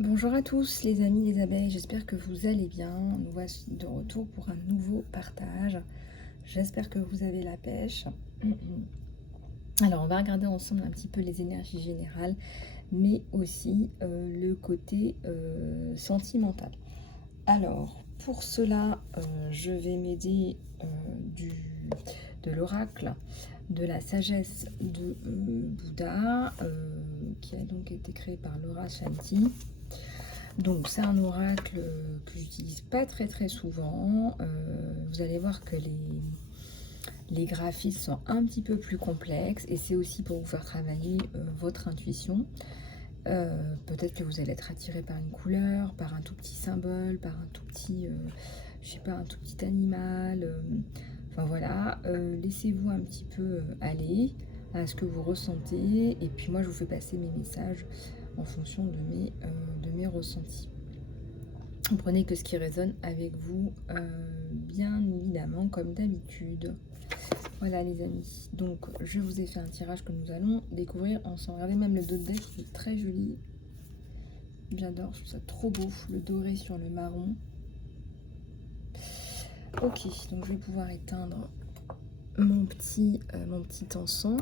Bonjour à tous les amis des abeilles, j'espère que vous allez bien. Nous voici de retour pour un nouveau partage. J'espère que vous avez la pêche. Alors on va regarder ensemble un petit peu les énergies générales, mais aussi le côté sentimental. Alors pour cela, je vais m'aider de l'oracle de la sagesse de Bouddha, qui a donc été créé par Laura Shanti. Donc c'est un oracle que j'utilise pas très souvent. Vous allez voir que les graphismes sont un petit peu plus complexes et c'est aussi pour vous faire travailler votre intuition. Peut-être que vous allez être attiré par une couleur, par un tout petit symbole, par un tout petit, je sais pas, un tout petit animal. Enfin voilà, laissez-vous un petit peu aller à ce que vous ressentez et puis moi je vous fais passer mes messages en fonction de mes ressentis. Vous prenez que ce qui résonne avec vous, bien évidemment, comme d'habitude. Voilà les amis, donc je vous ai fait un tirage que nous allons découvrir ensemble. Regardez, même le dos de deck, il est très joli. J'adore, je trouve ça trop beau, le doré sur le marron. Ok, donc je vais pouvoir éteindre mon petit encens.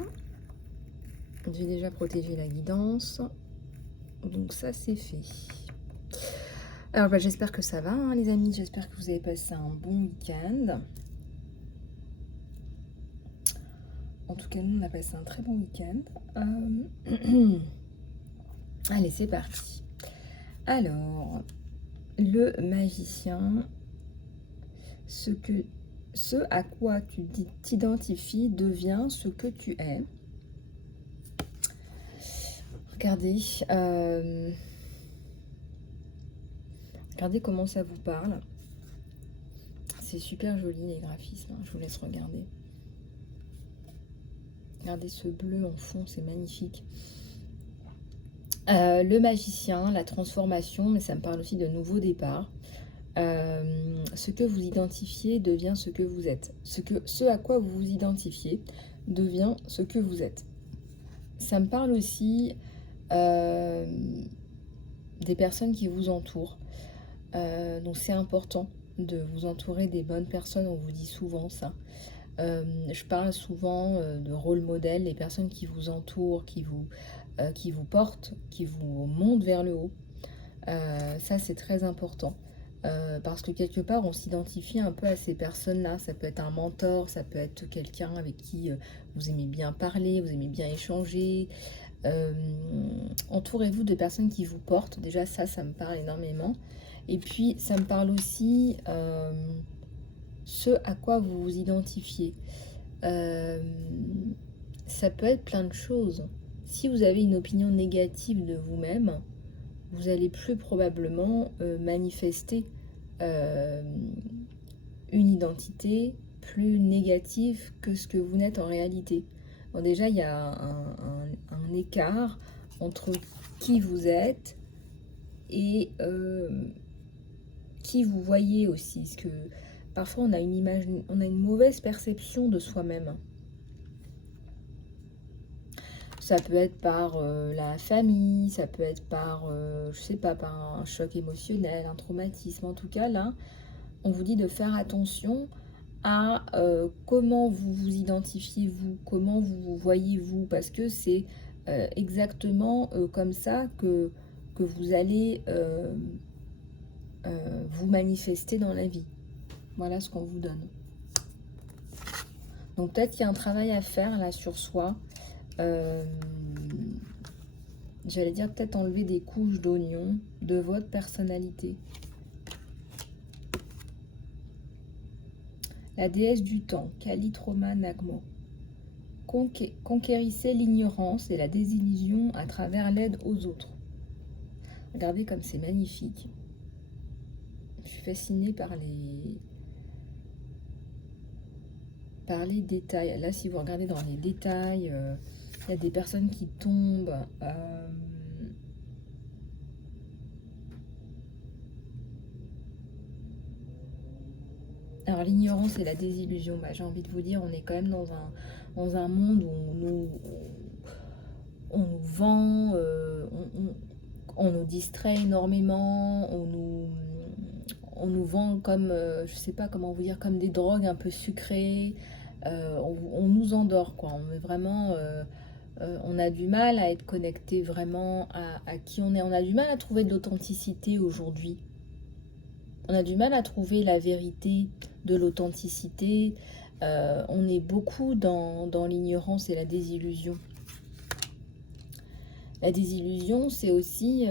J'ai déjà protégé la guidance. Donc ça c'est fait. Alors j'espère que ça va hein, les amis, j'espère que vous avez passé un bon week-end. En tout cas, nous, on a passé un très bon week-end. Allez, c'est parti. Alors, le magicien, ce à quoi tu t'identifies devient ce que tu es. Regardez, regardez comment ça vous parle. C'est super joli les graphismes, hein. Je vous laisse regarder. Regardez ce bleu en fond, c'est magnifique. Le magicien, la transformation, mais ça me parle aussi de nouveau départ. Ce que vous identifiez devient ce que vous êtes. Ce à quoi vous vous identifiez devient ce que vous êtes. Ça me parle aussi des personnes qui vous entourent. Donc c'est important de vous entourer des bonnes personnes, on vous dit souvent ça. Je parle souvent de rôle modèle, les personnes qui vous entourent, qui vous portent, qui vous montent vers le haut. Ça c'est très important. Parce que quelque part on s'identifie un peu à ces personnes-là. Ça peut être un mentor, ça peut être quelqu'un avec qui vous aimez bien parler, vous aimez bien échanger. Entourez-vous de personnes qui vous portent. Déjà ça me parle énormément. Et puis ça me parle aussi ce à quoi vous vous identifiez. Ça peut être plein de choses. Si vous avez une opinion négative de vous-même, vous allez plus probablement manifester une identité plus négative que ce que vous n'êtes en réalité. Bon, déjà, il y a un écart entre qui vous êtes et qui vous voyez aussi. Parce que parfois, on a une image, on a une mauvaise perception de soi-même. Ça peut être par la famille, ça peut être par, je sais pas, par un choc émotionnel, un traumatisme. En tout cas, là, on vous dit de faire attention à comment vous vous identifiez vous, comment vous vous voyez vous, parce que c'est exactement comme ça que vous allez vous manifester dans la vie. Voilà ce qu'on vous donne. Donc peut-être qu'il y a un travail à faire là sur soi. J'allais dire peut-être enlever des couches d'oignon de votre personnalité. La déesse du temps, Kalitroma Nagmo. Conquérissez l'ignorance et la désillusion à travers l'aide aux autres. Regardez comme c'est magnifique. Je suis fascinée par les détails. Là, si vous regardez dans les détails, il y a des personnes qui tombent. Alors l'ignorance et la désillusion, j'ai envie de vous dire, on est quand même dans un monde où on nous vend, On nous distrait énormément, on nous vend comme, je sais pas comment vous dire, comme des drogues un peu sucrées. On nous endort, quoi. On est vraiment, on a du mal à être connecté vraiment à qui on est. On a du mal à trouver de l'authenticité aujourd'hui. On a du mal à trouver la vérité de l'authenticité. On est beaucoup dans l'ignorance et la désillusion. La désillusion, c'est aussi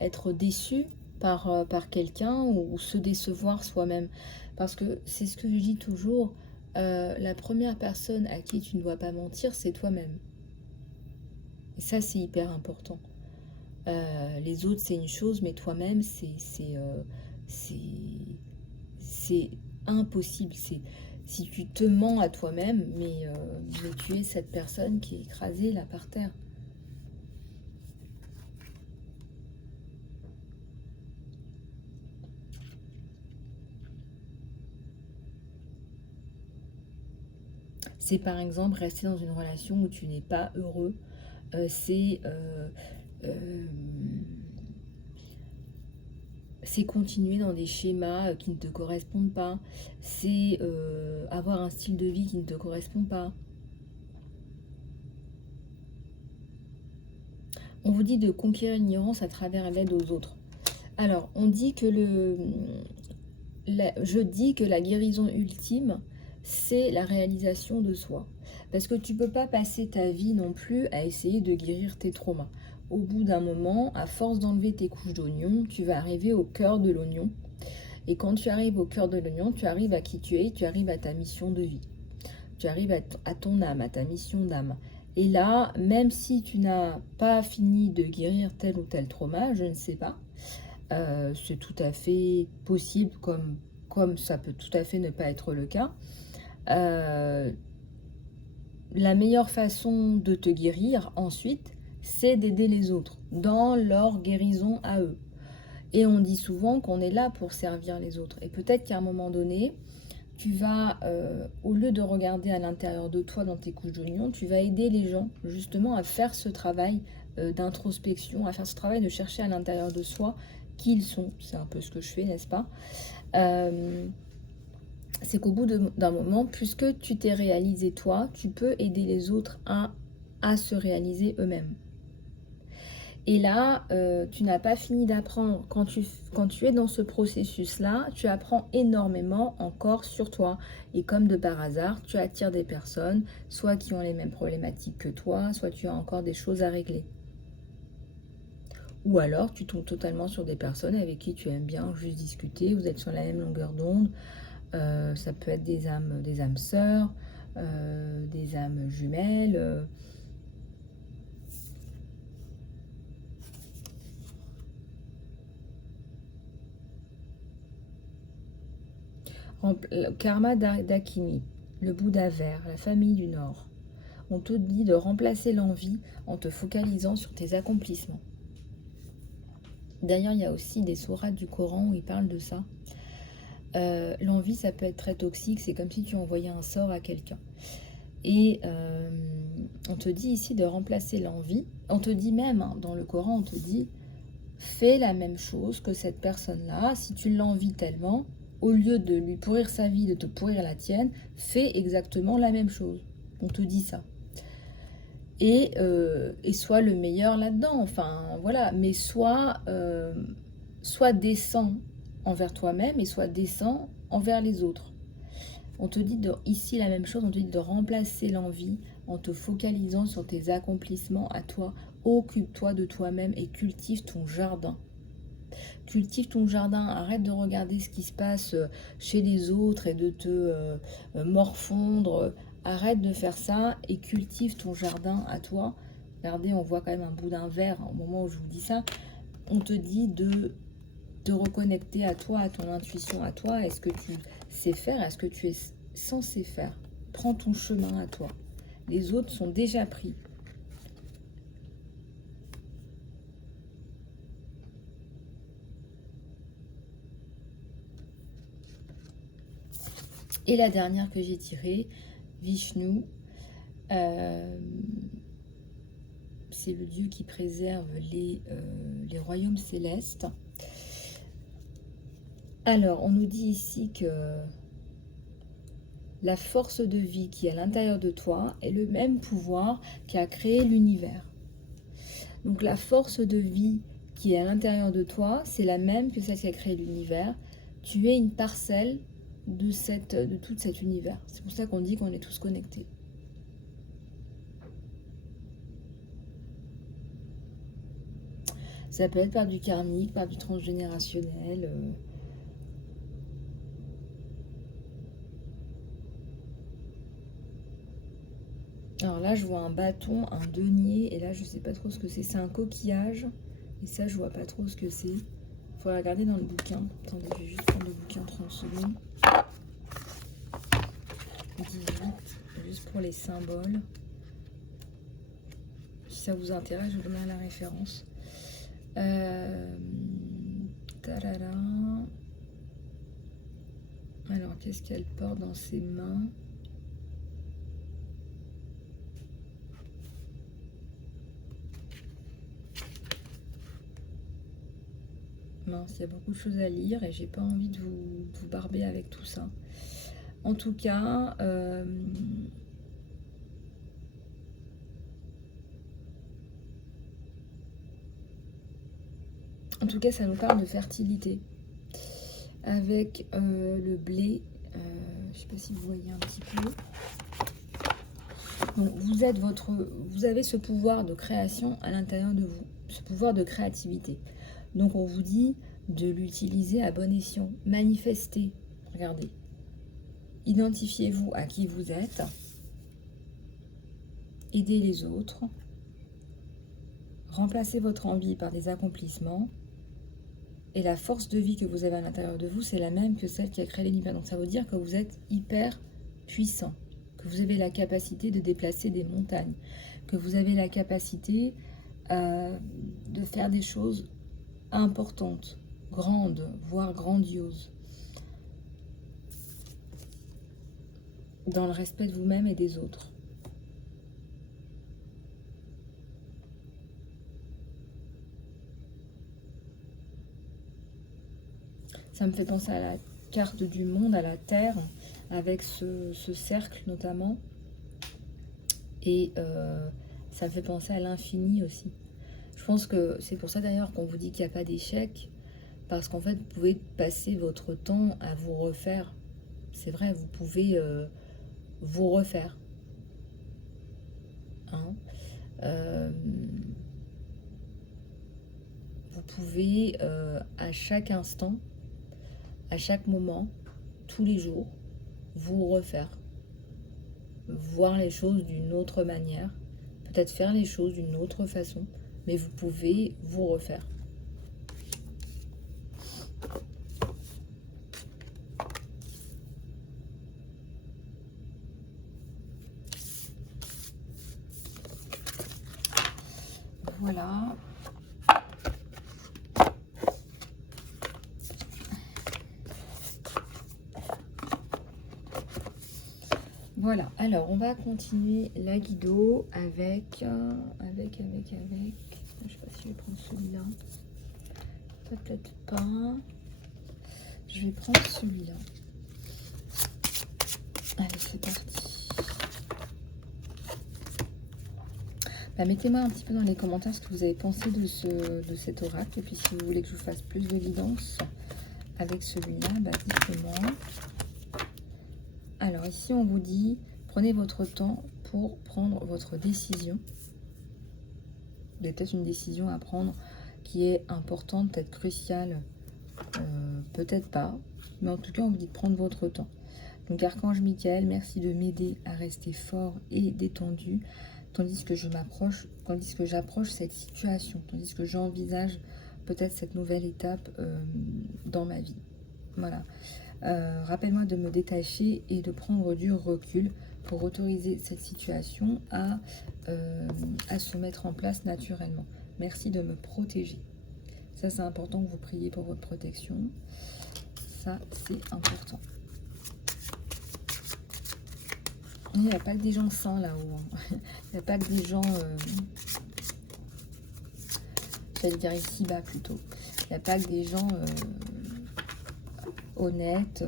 être déçu par quelqu'un ou se décevoir soi-même. Parce que c'est ce que je dis toujours, la première personne à qui tu ne dois pas mentir, c'est toi-même. Et ça, c'est hyper important. Les autres, c'est une chose, mais toi-même, c'est impossible. Si tu te mens à toi-même, mais tu es cette personne qui est écrasée là par terre. C'est par exemple rester dans une relation où tu n'es pas heureux. C'est continuer dans des schémas qui ne te correspondent pas. C'est avoir un style de vie qui ne te correspond pas. On vous dit de conquérir l'ignorance à travers l'aide aux autres. Alors, on dit que je dis que la guérison ultime, c'est la réalisation de soi. Parce que tu ne peux pas passer ta vie non plus à essayer de guérir tes traumas. Au bout d'un moment, à force d'enlever tes couches d'oignon, tu vas arriver au cœur de l'oignon. Et quand tu arrives au cœur de l'oignon, tu arrives à qui tu es, tu arrives à ta mission de vie. Tu arrives à ton âme, à ta mission d'âme. Et là, même si tu n'as pas fini de guérir tel ou tel trauma, je ne sais pas, c'est tout à fait possible, comme ça peut tout à fait ne pas être le cas. La meilleure façon de te guérir ensuite, c'est d'aider les autres dans leur guérison à eux. Et on dit souvent qu'on est là pour servir les autres. Et peut-être qu'à un moment donné, tu vas, au lieu de regarder à l'intérieur de toi dans tes couches d'oignon, tu vas aider les gens justement à faire ce travail d'introspection, à faire ce travail de chercher à l'intérieur de soi qui ils sont. C'est un peu ce que je fais, n'est-ce pas? C'est qu'au bout d'un moment, puisque tu t'es réalisé toi, tu peux aider les autres à se réaliser eux-mêmes. Et là, tu n'as pas fini d'apprendre. Quand tu es dans ce processus-là, tu apprends énormément encore sur toi. Et comme de par hasard, tu attires des personnes, soit qui ont les mêmes problématiques que toi, soit tu as encore des choses à régler. Ou alors, tu tombes totalement sur des personnes avec qui tu aimes bien juste discuter, vous êtes sur la même longueur d'onde. Ça peut être des âmes sœurs, des âmes jumelles. Karma Dakini, le Bouddha vert, la famille du Nord. On te dit de remplacer l'envie en te focalisant sur tes accomplissements. D'ailleurs, il y a aussi des sourates du Coran où ils parlent de ça. L'envie, ça peut être très toxique, c'est comme si tu envoyais un sort à quelqu'un. Et on te dit ici de remplacer l'envie. On te dit même, hein, dans le Coran, on te dit, fais la même chose que cette personne-là. Si tu l'envies tellement, au lieu de lui pourrir sa vie, de te pourrir la tienne, fais exactement la même chose. On te dit ça. Et sois le meilleur là-dedans. Enfin, voilà. Mais sois décent envers toi-même et sois décent envers les autres. On te dit ici la même chose, on te dit de remplacer l'envie en te focalisant sur tes accomplissements à toi. Occupe-toi de toi-même et cultive ton jardin. Cultive ton jardin, arrête de regarder ce qui se passe chez les autres et de te morfondre. Arrête de faire ça et cultive ton jardin à toi. Regardez, on voit quand même un boudin vert au moment où je vous dis ça. On te dit de te reconnecter à toi, à ton intuition, à toi. Est-ce que tu sais faire? Est-ce que tu es censé faire? Prends ton chemin à toi. Les autres sont déjà pris. Et la dernière que j'ai tirée, Vishnu, c'est le Dieu qui préserve les royaumes célestes. Alors, on nous dit ici que la force de vie qui est à l'intérieur de toi est le même pouvoir qui a créé l'univers. Donc la force de vie qui est à l'intérieur de toi, c'est la même que celle qui a créé l'univers. Tu es une parcelle de tout cet univers. C'est pour ça qu'on dit qu'on est tous connectés. Ça peut être par du karmique, par du transgénérationnel. Alors là, je vois un bâton, un denier, et là, je sais pas trop ce que c'est. C'est un coquillage, et ça, je vois pas trop ce que c'est. Il faudra regarder dans le bouquin. Attendez, je vais juste prendre le bouquin 30 secondes. 18, juste pour les symboles. Si ça vous intéresse, je vous donnerai la référence. Tarara. Alors, qu'est-ce qu'elle porte dans ses mains? Mince, il y a beaucoup de choses à lire et j'ai pas envie de vous barber avec tout ça. En tout cas, ça nous parle de fertilité. Avec le blé, je sais pas si vous voyez un petit peu. Donc vous avez ce pouvoir de création à l'intérieur de vous, ce pouvoir de créativité. Donc on vous dit de l'utiliser à bon escient. Manifestez, regardez. Identifiez-vous à qui vous êtes. Aidez les autres. Remplacez votre envie par des accomplissements. Et la force de vie que vous avez à l'intérieur de vous, c'est la même que celle qui a créé l'univers. Donc ça veut dire que vous êtes hyper puissant, que vous avez la capacité de déplacer des montagnes, que vous avez la capacité de faire des choses importantes, grandes, voire grandioses, dans le respect de vous-même et des autres. Ça me fait penser à la carte du monde, à la Terre, avec ce cercle notamment. Et ça me fait penser à l'infini aussi. Je pense que c'est pour ça d'ailleurs qu'on vous dit qu'il n'y a pas d'échec, parce qu'en fait, vous pouvez passer votre temps à vous refaire. C'est vrai, vous pouvez vous refaire. Hein, vous pouvez à chaque instant, à chaque moment, tous les jours, vous refaire. Voir les choses d'une autre manière, peut-être faire les choses d'une autre façon, mais vous pouvez vous refaire. Voilà. Voilà, alors on va continuer la guido avec, je sais pas si je vais prendre celui-là, peut-être pas, je vais prendre celui-là. Allez, c'est parti. Bah, mettez-moi un petit peu dans les commentaires ce que vous avez pensé de cet oracle, et puis si vous voulez que je vous fasse plus de guidance avec celui-là, bah, dites-moi. Alors ici, on vous dit, prenez votre temps pour prendre votre décision. Vous avez peut-être une décision à prendre qui est importante, peut-être cruciale, peut-être pas. Mais en tout cas, on vous dit de prendre votre temps. Donc, Archange Michael, merci de m'aider à rester fort et détendu, tandis que j'approche cette situation, tandis que j'envisage peut-être cette nouvelle étape dans ma vie. Voilà. Rappelle-moi de me détacher et de prendre du recul pour autoriser cette situation à se mettre en place naturellement. Merci de me protéger. Ça, c'est important que vous priez pour votre protection. Ça, c'est important. Il n'y a pas que des gens sains là-haut. Il n'y a pas que des gens j'allais dire ici-bas plutôt. Il n'y a pas que des gens honnêtes,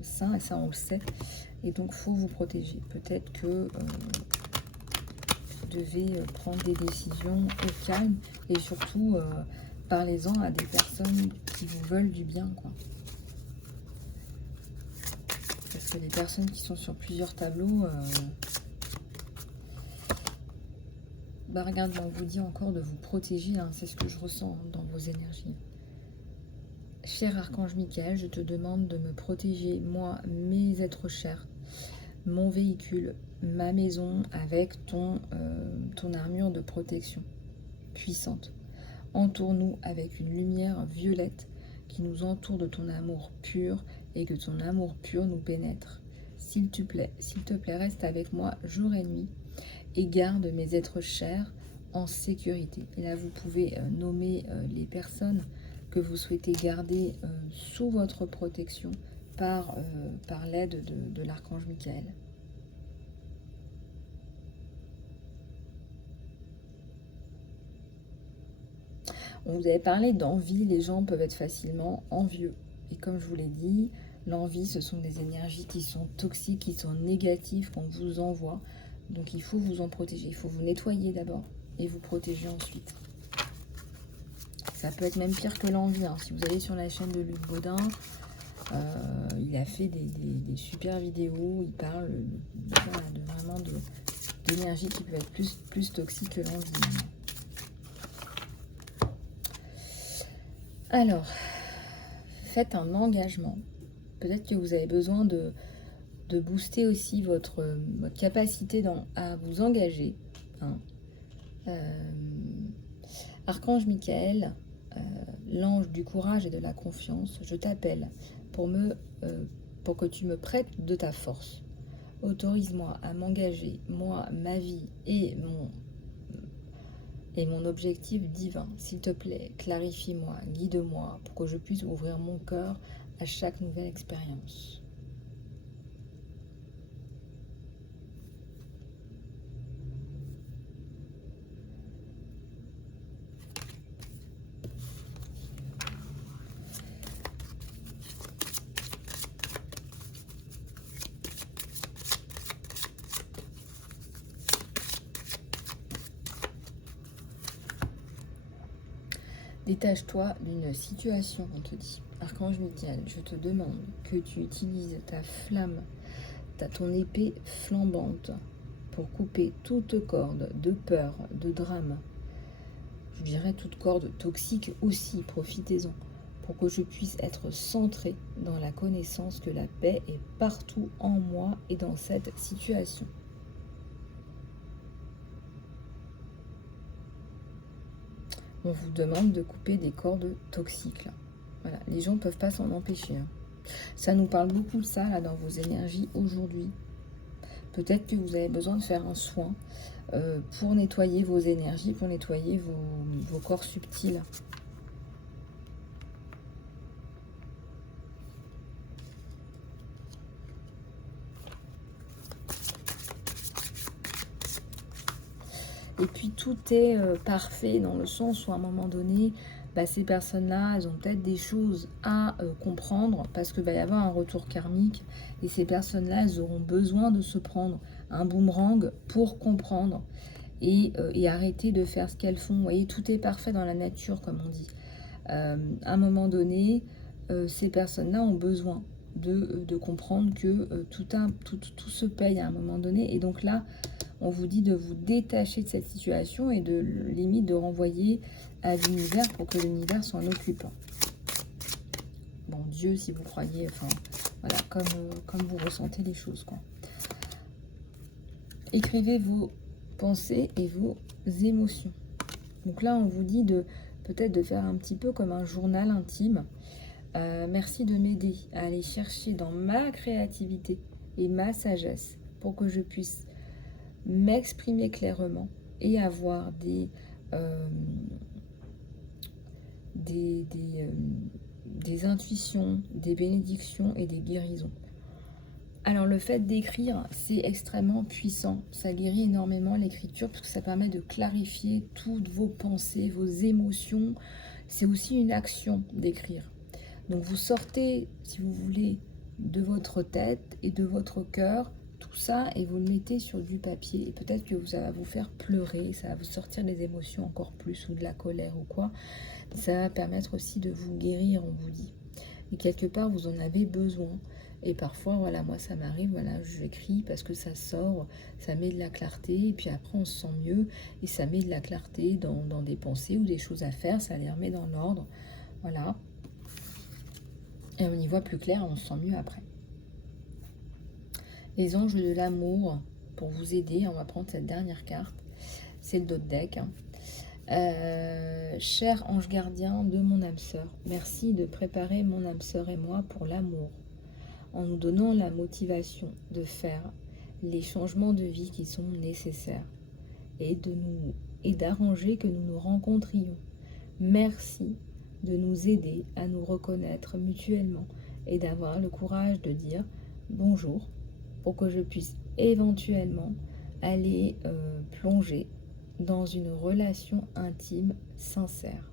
sains, et ça on le sait. Et donc, il faut vous protéger. Peut-être que vous devez prendre des décisions au calme. Et surtout, parlez-en à des personnes qui vous veulent du bien, quoi. Parce que les personnes qui sont sur plusieurs tableaux... regarde, on vous dit encore de vous protéger, hein, c'est ce que je ressens dans vos énergies. Cher Archange Michael, je te demande de me protéger, moi, mes êtres chers, mon véhicule, ma maison, avec ton armure de protection puissante. Entoure-nous avec une lumière violette qui nous entoure de ton amour pur et que ton amour pur nous pénètre. S'il te plaît, reste avec moi jour et nuit et garde mes êtres chers en sécurité. Et là, vous pouvez nommer les personnes que vous souhaitez garder sous votre protection par l'aide de l'archange Michael. On vous avait parlé d'envie, les gens peuvent être facilement envieux. Et comme je vous l'ai dit, l'envie, ce sont des énergies qui sont toxiques, qui sont négatives, qu'on vous envoie. Donc il faut vous en protéger, il faut vous nettoyer d'abord et vous protéger ensuite. Ça peut être même pire que l'envie, hein. Si vous allez sur la chaîne de Luc Baudin, il a fait des super vidéos, il parle vraiment d'énergie qui peut être plus toxique que l'envie. Alors, faites un engagement. Peut-être que vous avez besoin de booster aussi votre capacité à vous engager. Hein. Archange Michael, l'ange du courage et de la confiance, je t'appelle pour que tu me prêtes de ta force. Autorise-moi à m'engager, moi, ma vie et mon objectif divin. S'il te plaît, clarifie-moi, guide-moi pour que je puisse ouvrir mon cœur à chaque nouvelle expérience. Détache-toi d'une situation, on te dit. Archange Michael, je te demande que tu utilises ta flamme, ton épée flambante pour couper toute corde de peur, de drame. Je dirais toute corde toxique aussi, profitez-en, pour que je puisse être centré dans la connaissance que la paix est partout en moi et dans cette situation. On vous demande de couper des cordes toxiques. Là. Voilà, les gens ne peuvent pas s'en empêcher. Hein. Ça nous parle beaucoup de ça là, dans vos énergies aujourd'hui. Peut-être que vous avez besoin de faire un soin pour nettoyer vos énergies, pour nettoyer vos corps subtils. Et puis tout est parfait dans le sens où à un moment donné, ces personnes-là, elles ont peut-être des choses à comprendre parce qu'il va y avoir un retour karmique. Et ces personnes-là, elles auront besoin de se prendre un boomerang pour comprendre et arrêter de faire ce qu'elles font. Vous voyez, tout est parfait dans la nature, comme on dit. À un moment donné, ces personnes-là ont besoin de comprendre que tout se paye à un moment donné. Et donc là, on vous dit de vous détacher de cette situation et de limite de renvoyer à l'univers pour que l'univers s'en occupe. Bon, Dieu, si vous croyez, enfin, voilà, comme vous ressentez les choses, quoi. Écrivez vos pensées et vos émotions. Donc là, on vous dit peut-être de faire un petit peu comme un journal intime. Merci de m'aider à aller chercher dans ma créativité et ma sagesse pour que je puisse m'exprimer clairement et avoir des intuitions, des bénédictions et des guérisons. Alors le fait d'écrire, c'est extrêmement puissant. Ça guérit énormément l'écriture parce que ça permet de clarifier toutes vos pensées, vos émotions. C'est aussi une action d'écrire. Donc vous sortez, si vous voulez, de votre tête et de votre cœur, tout ça, et vous le mettez sur du papier. Et peut-être que ça va vous faire pleurer, ça va vous sortir des émotions encore plus, ou de la colère ou quoi. Ça va permettre aussi de vous guérir, on vous dit. Et quelque part, vous en avez besoin. Et parfois, voilà, moi ça m'arrive, voilà, j'écris parce que ça sort, ça met de la clarté, et puis après on se sent mieux, et ça met de la clarté dans des pensées ou des choses à faire, ça les remet dans l'ordre, voilà. Et on y voit plus clair, on se sent mieux après. Les anges de l'amour, pour vous aider, on va prendre cette dernière carte, c'est le dos de deck. Cher ange gardien de mon âme sœur, merci de préparer mon âme sœur et moi pour l'amour, en nous donnant la motivation de faire les changements de vie qui sont nécessaires et d'arranger que nous nous rencontrions. Merci de nous aider à nous reconnaître mutuellement et d'avoir le courage de dire bonjour pour que je puisse éventuellement aller plonger dans une relation intime sincère.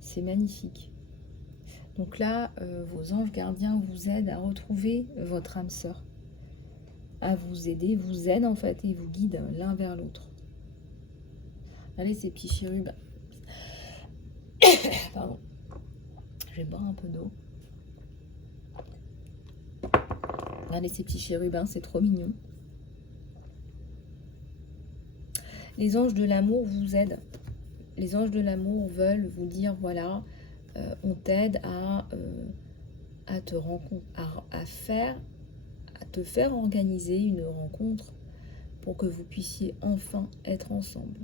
C'est magnifique. Donc là, vos anges gardiens vous aident à retrouver votre âme sœur, à vous aider, vous aident en fait et vous guident l'un vers l'autre. Allez, ces petits chérubins. Pardon. Je vais boire un peu d'eau. Regardez ces petits chérubins, c'est trop mignon. Les anges de l'amour vous aident. Les anges de l'amour veulent vous dire, voilà, on t'aide à te rencontrer, à te faire organiser une rencontre pour que vous puissiez enfin être ensemble.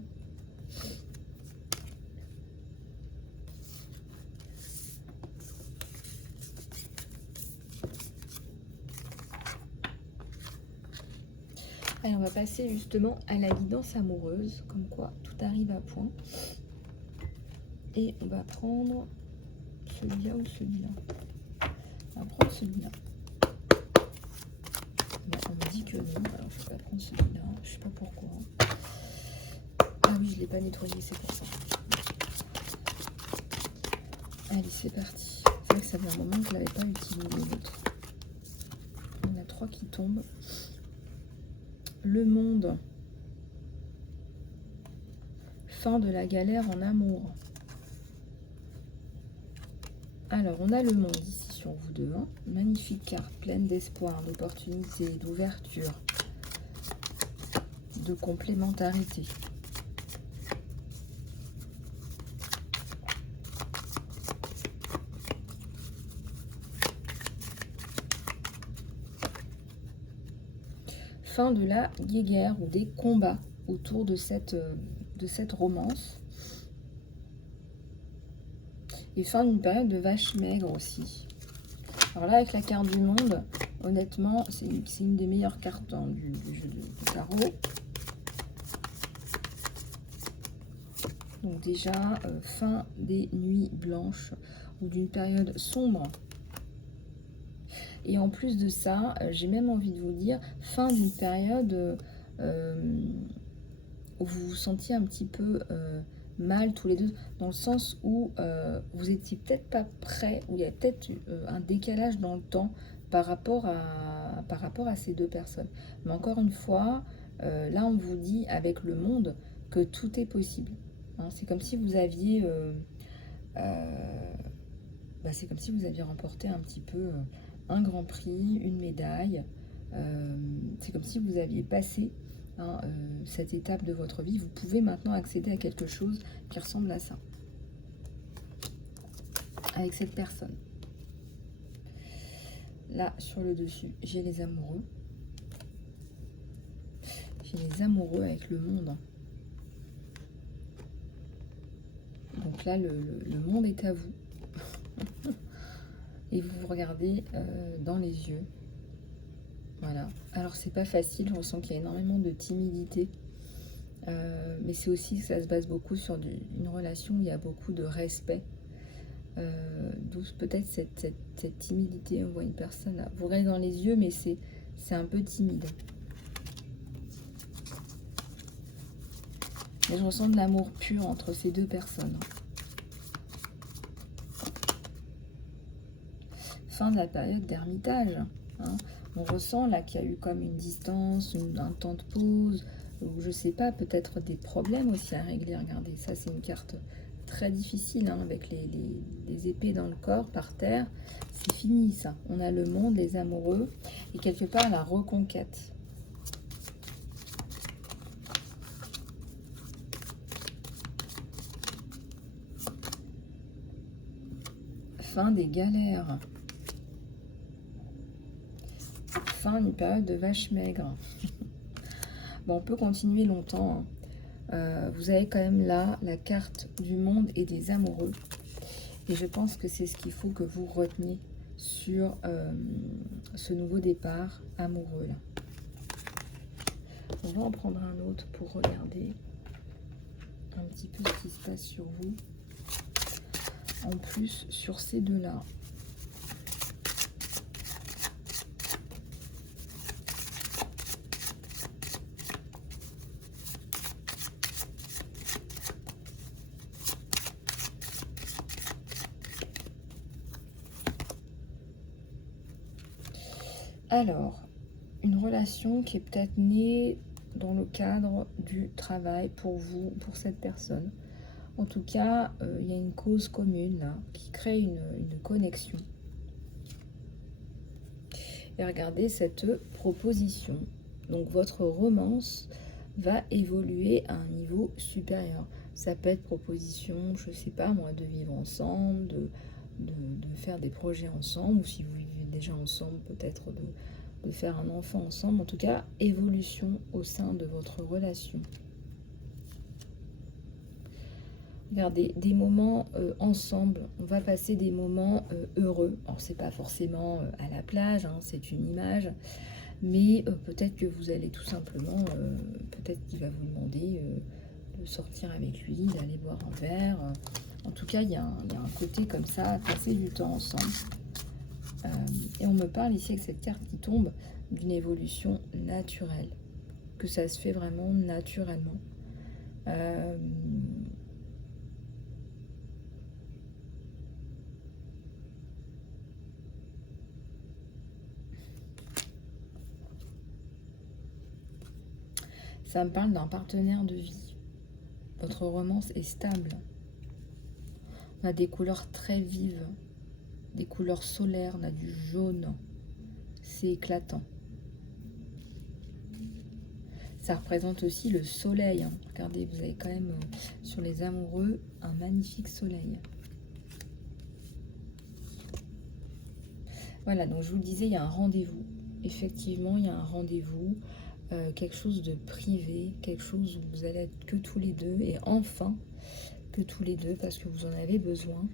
Allez, on va passer justement à la guidance amoureuse, comme quoi tout arrive à point. Et on va prendre celui-là ou celui-là. On va prendre celui-là. Bon, on me dit que non, alors je vais pas prendre celui-là, je sais pas pourquoi. Ah oui, je ne l'ai pas nettoyé, c'est pour ça. Allez, c'est parti. C'est vrai que ça fait un moment que je ne l'avais pas utilisé l'autre. Il y en a 3 qui tombent. Le monde. Fin de la galère en amour. Alors, on a le monde ici sur vous deux. Hein. Magnifique carte, pleine d'espoir, d'opportunités, d'ouverture, de complémentarité. Fin de la guéguerre ou des combats autour de cette romance. Et fin d'une période de vache maigre aussi. Alors là, avec la carte du monde, honnêtement, c'est une des meilleures cartes hein, du jeu de tarot. Donc déjà, fin des nuits blanches ou d'une période sombre. Et en plus de ça, j'ai même envie de vous dire, fin d'une période où vous vous sentiez un petit peu mal tous les deux, dans le sens où vous étiez peut-être pas prêts, où il y a peut-être un décalage dans le temps par rapport à ces deux personnes. Mais encore une fois, là on vous dit avec le monde que tout est possible. Hein, c'est comme si vous aviez c'est comme si vous aviez remporté un petit peu un grand prix, une médaille. C'est comme si vous aviez passé hein, cette étape de votre vie. Vous pouvez maintenant accéder à quelque chose qui ressemble à ça. Avec cette personne. Là, sur le dessus, j'ai les amoureux. J'ai les amoureux avec le monde. Donc là, le monde est à vous. Et vous vous regardez dans les yeux. Voilà. Alors, c'est pas facile. Je ressens qu'il y a énormément de timidité Mais c'est aussi que ça se base beaucoup sur une relation où il y a beaucoup de respect. D'où peut-être cette timidité. On voit une personne, là, vous regardez dans les yeux, mais c'est un peu timide. Mais je ressens de l'amour pur entre ces deux personnes. Fin de la période d'ermitage. Hein. On ressent là qu'il y a eu comme une distance, un temps de pause, ou je sais pas, peut-être des problèmes aussi à régler. Regardez, ça c'est une carte très difficile, hein, avec les épées dans le corps, par terre. C'est fini ça. On a le monde, les amoureux, et quelque part la reconquête. Fin des galères. Fin d'une période de vache maigre. Bon, on peut continuer longtemps. Hein. Vous avez quand même là la carte du monde et des amoureux. Et je pense que c'est ce qu'il faut que vous reteniez sur ce nouveau départ amoureux là. On va en prendre un autre pour regarder un petit peu ce qui se passe sur vous. En plus, sur ces deux-là. Alors, une relation qui est peut-être née dans le cadre du travail pour vous, pour cette personne. En tout cas, il y a une cause commune là, qui crée une connexion. Et regardez cette proposition. Donc votre romance va évoluer à un niveau supérieur. Ça peut être proposition, je ne sais pas moi, de vivre ensemble, de faire des projets ensemble, ou si vous vivez déjà ensemble, peut-être de faire un enfant ensemble. En tout cas, évolution au sein de votre relation. Regardez, des moments ensemble, on va passer des moments heureux. Alors, c'est pas forcément à la plage, hein, c'est une image, mais peut-être que vous allez tout simplement, peut-être qu'il va vous demander de sortir avec lui, d'aller boire un verre. En tout cas, il y a un côté comme ça, passer du temps ensemble. Et on me parle ici avec cette carte qui tombe d'une évolution naturelle, que ça se fait vraiment naturellement. Ça me parle d'un partenaire de vie. Votre romance est stable. On a des couleurs très vives, des couleurs solaires, on a du jaune. C'est éclatant. Ça représente aussi le soleil. Hein. Regardez, vous avez quand même sur les amoureux un magnifique soleil. Voilà, donc je vous le disais, il y a un rendez-vous. Effectivement, il y a un rendez-vous. Quelque chose de privé, quelque chose où vous allez être que tous les deux, et enfin que tous les deux, parce que vous en avez besoin.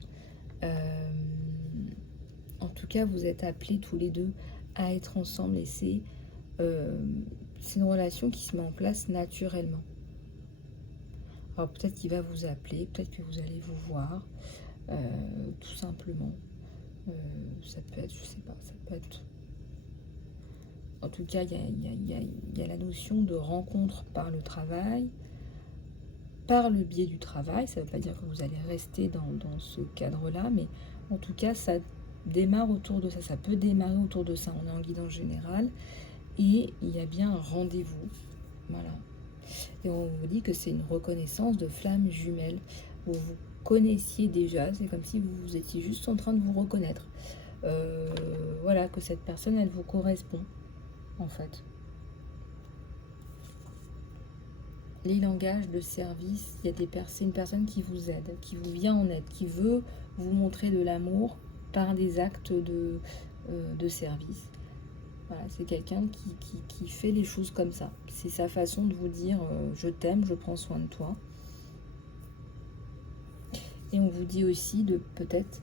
En tout cas, vous êtes appelés tous les deux à être ensemble, et c'est une relation qui se met en place naturellement. Alors peut-être qu'il va vous appeler, peut-être que vous allez vous voir, tout simplement. Ça peut être, je sais pas, ça peut être... En tout cas, il y a la notion de rencontre par le travail, par le biais du travail. Ça ne veut pas dire que vous allez rester dans ce cadre-là, mais en tout cas, ça démarre autour de ça. Ça peut démarrer autour de ça. On est en guidance générale et il y a bien un rendez-vous. Voilà. Et on vous dit que c'est une reconnaissance de flamme jumelle. Vous vous connaissiez déjà. C'est comme si vous étiez juste en train de vous reconnaître. Voilà, que cette personne, elle vous correspond. En fait, les langages de service, il y a une personne qui vous aide, qui vous vient en aide, qui veut vous montrer de l'amour par des actes de service. Voilà, c'est quelqu'un qui fait les choses comme ça. C'est sa façon de vous dire je t'aime, je prends soin de toi. Et on vous dit aussi de peut-être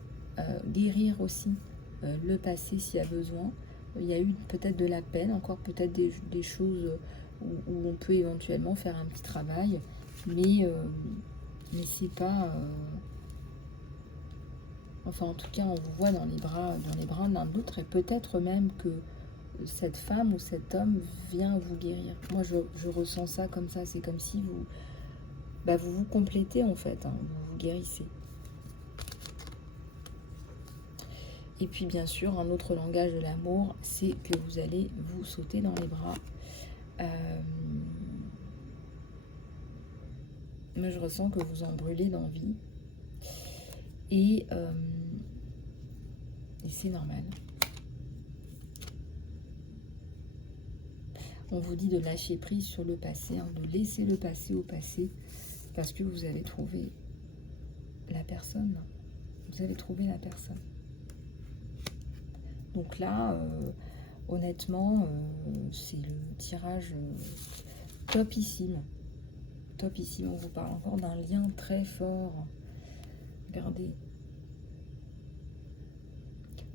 guérir aussi le passé s'il y a besoin. Il y a eu peut-être de la peine, encore peut-être des choses où on peut éventuellement faire un petit travail, mais c'est pas... enfin, en tout cas, on vous voit dans les bras d'un autre, et peut-être même que cette femme ou cet homme vient vous guérir. Moi, je ressens ça comme ça. C'est comme si vous, vous vous complétez en fait, hein, vous vous guérissez. Et puis, bien sûr, un autre langage de l'amour, c'est que vous allez vous sauter dans les bras. Moi, je ressens que vous en brûlez d'envie. Et c'est normal. On vous dit de lâcher prise sur le passé, hein, de laisser le passé au passé, parce que vous avez trouvé la personne. Vous avez trouvé la personne. Donc là, honnêtement, c'est le tirage topissime. Topissime. On vous parle encore d'un lien très fort. Regardez.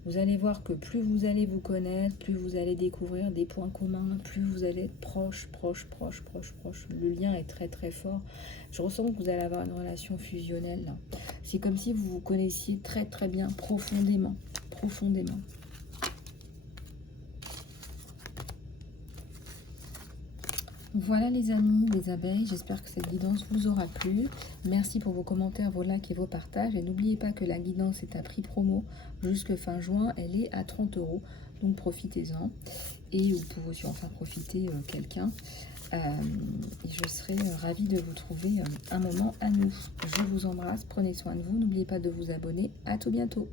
Vous allez voir que plus vous allez vous connaître, plus vous allez découvrir des points communs, plus vous allez être proche. Le lien est très très fort. Je ressens que vous allez avoir une relation fusionnelle. C'est comme si vous vous connaissiez très très bien, profondément. Voilà les amis, les abeilles, j'espère que cette guidance vous aura plu. Merci pour vos commentaires, vos likes et vos partages. Et n'oubliez pas que la guidance est à prix promo jusque fin juin. Elle est à 30 €, donc profitez-en. Et vous pouvez aussi en faire profiter quelqu'un. Et je serai ravie de vous trouver un moment à nous. Je vous embrasse, prenez soin de vous. N'oubliez pas de vous abonner. À tout bientôt.